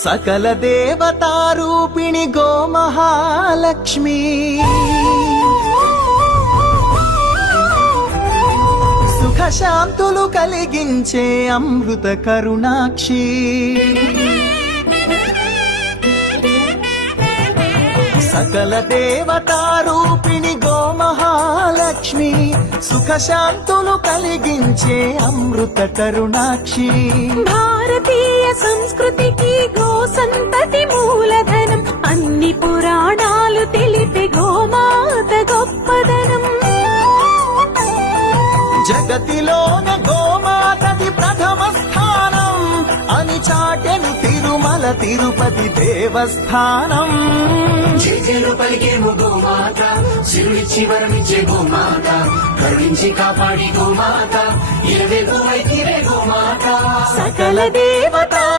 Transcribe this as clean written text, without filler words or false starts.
సకల దేవతారూపిణి గోమహాలక్ష్మి సుఖ శాంతులు కలిగించే అమృత కరుణాక్షి సకల దేవతారూపిణి గోమహాలక్ష్మి సుఖ శాంతులు కలిగించే అమృత కరుణాక్షి భారతీయ సంస్కృతికి గో సంతతి మూలధనం అన్ని పురాణాలు తెలిపే గోమాత గొప్పదనం జగతిలోన గోమాతది ప్రథమ స్థానం అని చాటెను తిరుమల తిరుపతి దేవస్థానం జేజేలు పలికేము గోమాత శివుడిచ్చి వరమిచ్చే గోమాత కరుణించి కాపాడి గోమాత ఇరవే గోమాత సకల దేవత